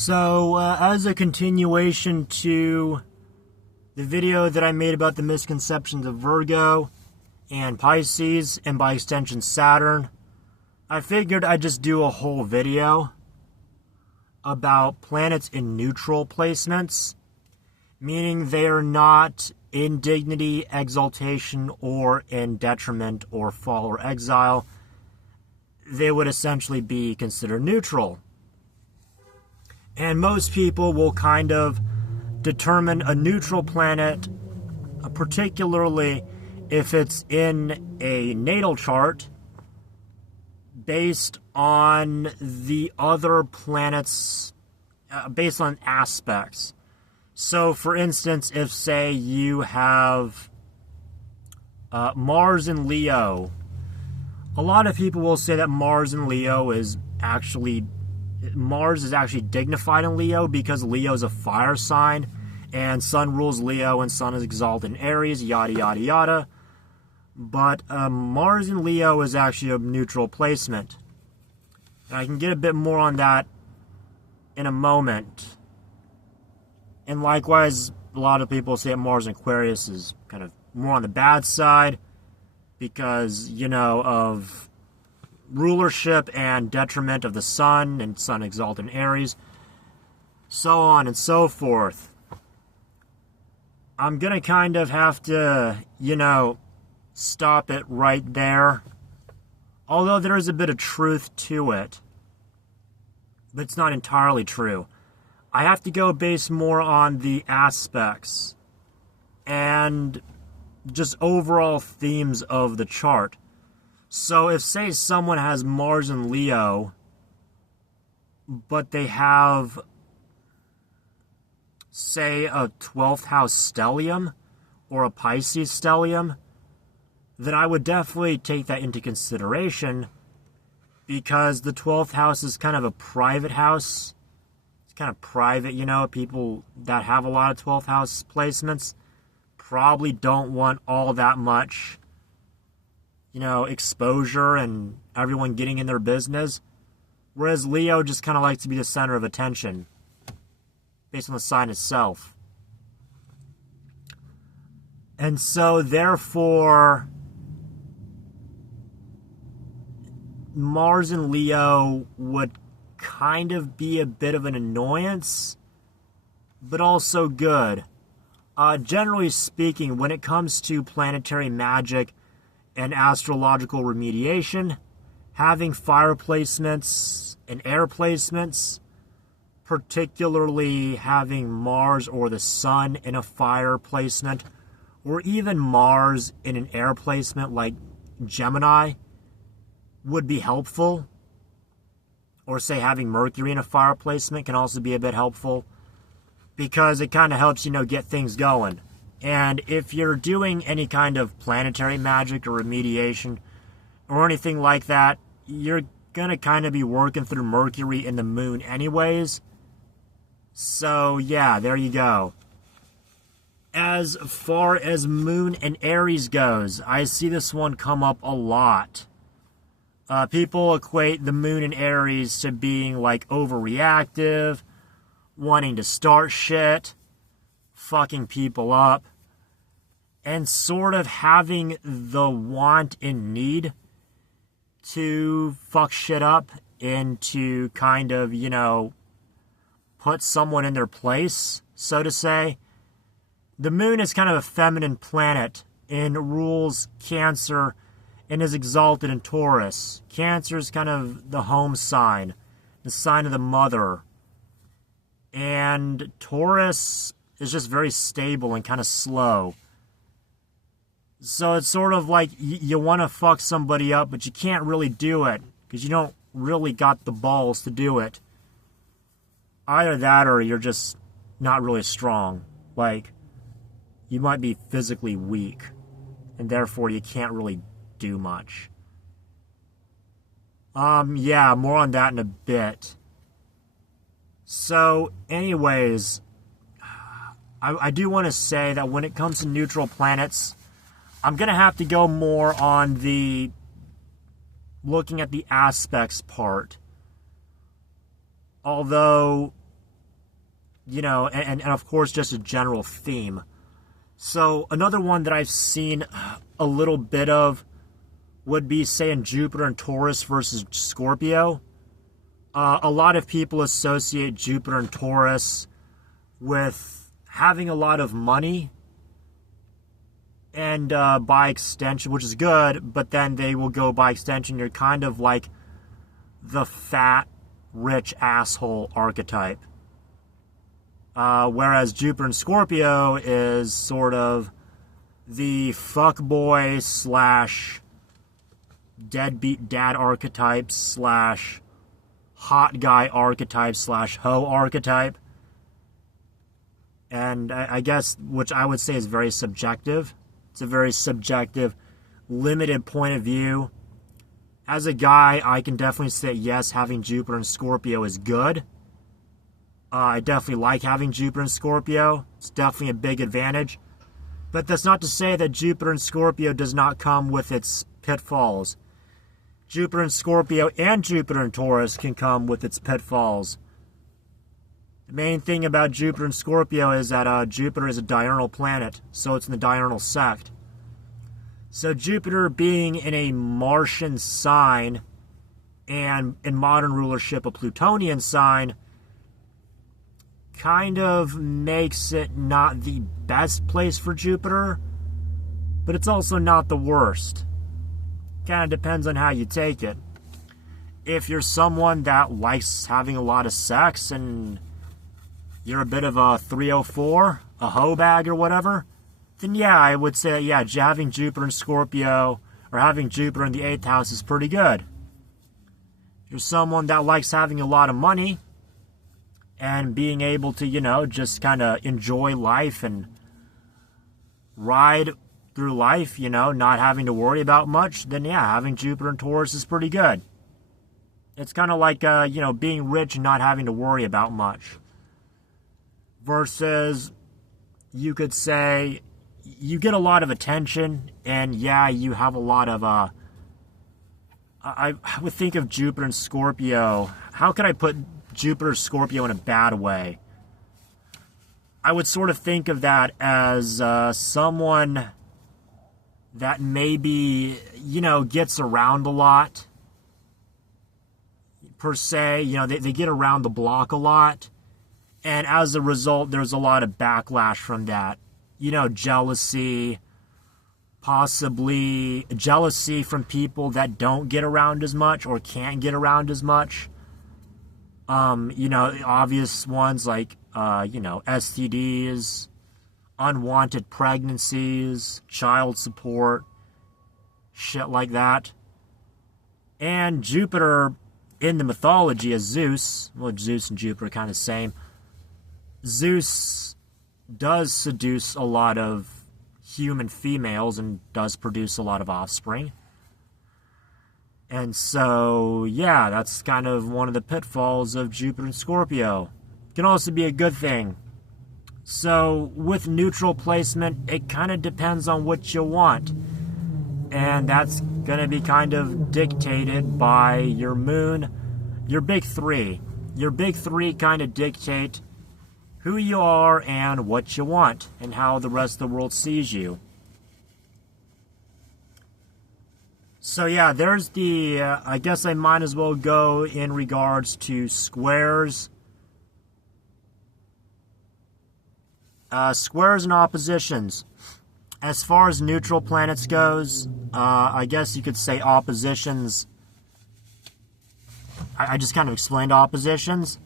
So, as a continuation to the video that I made about the misconceptions of Virgo and Pisces, and by extension Saturn, I figured I'd just do a whole video about planets in neutral placements, meaning they are not in dignity, exaltation, or in detriment or fall or exile. They would essentially be considered neutral. And most people will kind of determine a neutral planet, particularly if it's in a natal chart, based on the other planets, based on aspects. So, for instance, if, say, you have Mars in Leo, a lot of people will say that Mars is actually dignified in Leo because Leo is a fire sign, and Sun rules Leo, and Sun is exalted in Aries, yada, yada, yada. But Mars in Leo is actually a neutral placement. And I can get a bit more on that in a moment. And likewise, a lot of people say that Mars in Aquarius is kind of more on the bad side because, of rulership and detriment of the Sun, and Sun exalted in Aries, so on and so forth. I'm going to kind of have to, stop it right there. Although there is a bit of truth to it, but it's not entirely true. I have to go based more on the aspects and just overall themes of the chart. So if, say, someone has Mars in Leo, but they have, say, a 12th house stellium or a Pisces stellium, then I would definitely take that into consideration because the 12th house is kind of a private house. It's kind of private, people that have a lot of 12th house placements probably don't want all that much exposure and everyone getting in their business. Whereas Leo just kind of likes to be the center of attention based on the sign itself. And so, therefore, Mars in Leo would kind of be a bit of an annoyance, but also good. Generally speaking, when it comes to planetary magic and astrological remediation, having fire placements and air placements, particularly having Mars or the Sun in a fire placement, or even Mars in an air placement like Gemini, would be helpful. Or, say, having Mercury in a fire placement can also be a bit helpful because it kind of helps, get things going. And if you're doing any kind of planetary magic or remediation or anything like that, you're going to kind of be working through Mercury and the Moon anyways. So, yeah, there you go. As far as Moon and Aries goes, I see this one come up a lot. People equate the Moon in Aries to being like overreactive, wanting to start shit, fucking people up, and sort of having the want and need to fuck shit up and to kind of, put someone in their place, so to say. The Moon is kind of a feminine planet and rules Cancer and is exalted in Taurus. Cancer is kind of the home sign, the sign of the mother. And Taurus is just very stable and kind of slow. So it's sort of like you want to fuck somebody up, but you can't really do it because you don't really got the balls to do it. Either that or you're just not really strong. Like, you might be physically weak, and therefore you can't really do much. Yeah, more on that in a bit. So, anyways, I do want to say that when it comes to neutral planets, I'm going to have to go more on the looking at the aspects part. Although and of course just a general theme. So another one that I've seen a little bit of would be, say, in Jupiter and Taurus versus Scorpio. A lot of people associate Jupiter and Taurus with having a lot of money, and by extension, which is good, but then they will go by extension, you're kind of like the fat, rich asshole archetype. Whereas Jupiter and Scorpio is sort of the fuckboy slash deadbeat dad archetype slash hot guy archetype slash hoe archetype. And I guess, which I would say is very subjective. It's a very subjective, limited point of view. As a guy, I can definitely say yes, having Jupiter and Scorpio is good. I definitely like having Jupiter and Scorpio. It's definitely a big advantage. But that's not to say that Jupiter and Scorpio does not come with its pitfalls. Jupiter and Scorpio and Jupiter and Taurus can come with its pitfalls. The main thing about Jupiter and Scorpio is that Jupiter is a diurnal planet, so it's in the diurnal sect. So Jupiter being in a Martian sign and in modern rulership a Plutonian sign kind of makes it not the best place for Jupiter, but it's also not the worst. Kind of depends on how you take it. If you're someone that likes having a lot of sex and you're a bit of a 304, a hoe bag or whatever, then yeah, I would say, yeah, having Jupiter in Scorpio or having Jupiter in the 8th house is pretty good. If you're someone that likes having a lot of money and being able to, just kind of enjoy life and ride through life, not having to worry about much, then yeah, having Jupiter and Taurus is pretty good. It's kind of like, being rich and not having to worry about much. Versus, you could say, you get a lot of attention, and yeah, you have a lot of, I would think of Jupiter and Scorpio. How could I put Jupiter Scorpio in a bad way? I would sort of think of that as someone that maybe, gets around a lot, per se. They get around the block a lot. And as a result, there's a lot of backlash from that. Jealousy, possibly jealousy from people that don't get around as much or can't get around as much. Obvious ones like, STDs, unwanted pregnancies, child support, shit like that. And Jupiter in the mythology is Zeus. Well, Zeus and Jupiter are kind of the same. Zeus does seduce a lot of human females and does produce a lot of offspring. And so, yeah, that's kind of one of the pitfalls of Jupiter and Scorpio. It can also be a good thing. So, with neutral placement, it kind of depends on what you want. And that's going to be kind of dictated by your moon, your big three. Your big three kind of dictate who you are and what you want and how the rest of the world sees you. So yeah, there's the, I guess I might as well go in regards to squares. Squares and oppositions. As far as neutral planets goes, I guess you could say oppositions. I just kind of explained oppositions.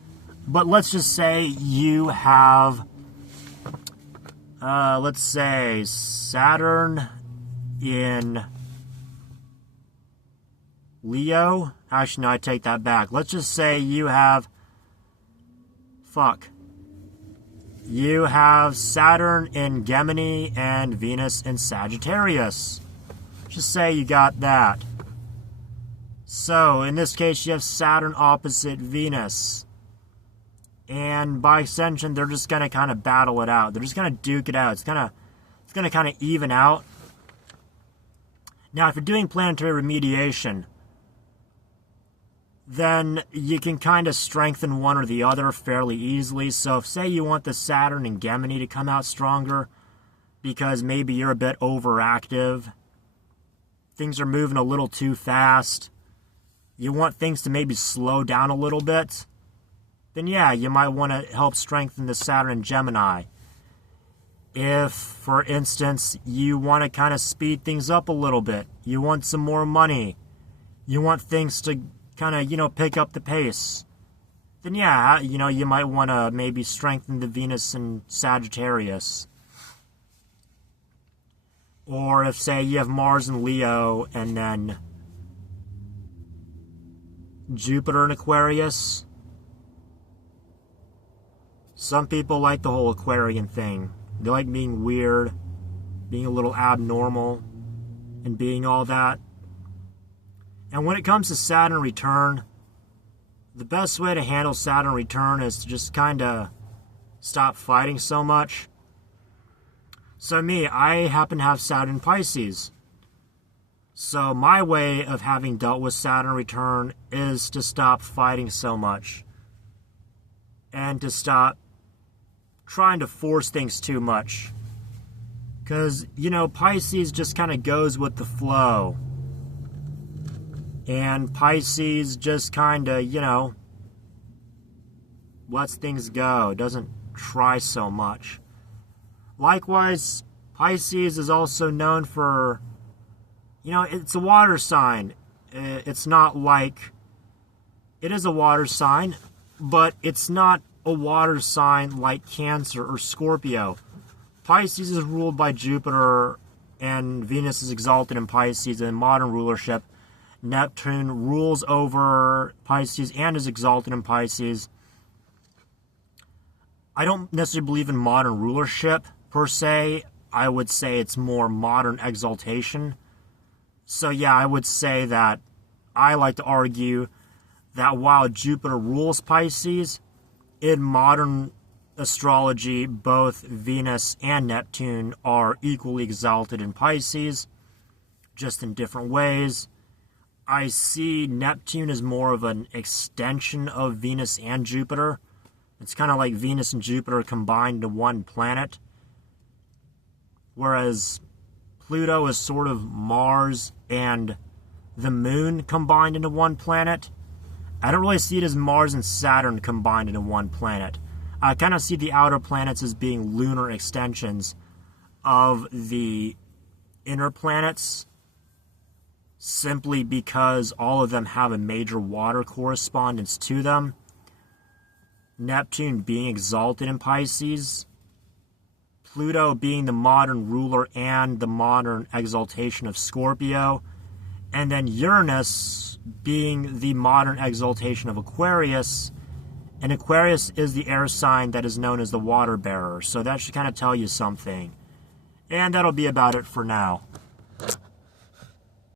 But let's just say you have, let's say, Saturn in Leo. Actually, no, I take that back. Let's just say you have, you have Saturn in Gemini and Venus in Sagittarius. Just say you got that. So, in this case, you have Saturn opposite Venus. And by extension, they're just going to kind of battle it out. They're just going to duke it out. It's going to kind of even out. Now, if you're doing planetary remediation, then you can kind of strengthen one or the other fairly easily. So if, say, you want the Saturn and Gemini to come out stronger because maybe you're a bit overactive, things are moving a little too fast, you want things to maybe slow down a little bit, then yeah, you might want to help strengthen the Saturn and Gemini. If, for instance, you want to kind of speed things up a little bit, you want some more money, you want things to kind of, pick up the pace, then yeah, you might want to maybe strengthen the Venus and Sagittarius. Or if, say, you have Mars and Leo and then Jupiter and Aquarius. Some people like the whole Aquarian thing. They like being weird, being a little abnormal, and being all that. And when it comes to Saturn return, the best way to handle Saturn return is to just kind of stop fighting so much. So me, I happen to have Saturn in Pisces. So my way of having dealt with Saturn return is to stop fighting so much. And to stop trying to force things too much. Because, Pisces just kind of goes with the flow. And Pisces just kind of, lets things go. Doesn't try so much. Likewise, Pisces is also known for, it's a water sign. It's not like, it is a water sign, but it's not a water sign like Cancer or Scorpio. Pisces is ruled by Jupiter, and Venus is exalted in Pisces in modern rulership. Neptune rules over Pisces and is exalted in Pisces. I don't necessarily believe in modern rulership, per se. I would say it's more modern exaltation. So yeah, I would say that I like to argue that while Jupiter rules Pisces, in modern astrology, both Venus and Neptune are equally exalted in Pisces, just in different ways. I see Neptune as more of an extension of Venus and Jupiter. It's kind of like Venus and Jupiter combined into one planet. Whereas Pluto is sort of Mars and the Moon combined into one planet. I don't really see it as Mars and Saturn combined into one planet. I kind of see the outer planets as being lunar extensions of the inner planets, simply because all of them have a major water correspondence to them. Neptune being exalted in Pisces, Pluto being the modern ruler and the modern exaltation of Scorpio, and then Uranus being the modern exaltation of Aquarius. And Aquarius is the air sign that is known as the water bearer. So that should kind of tell you something. And that'll be about it for now.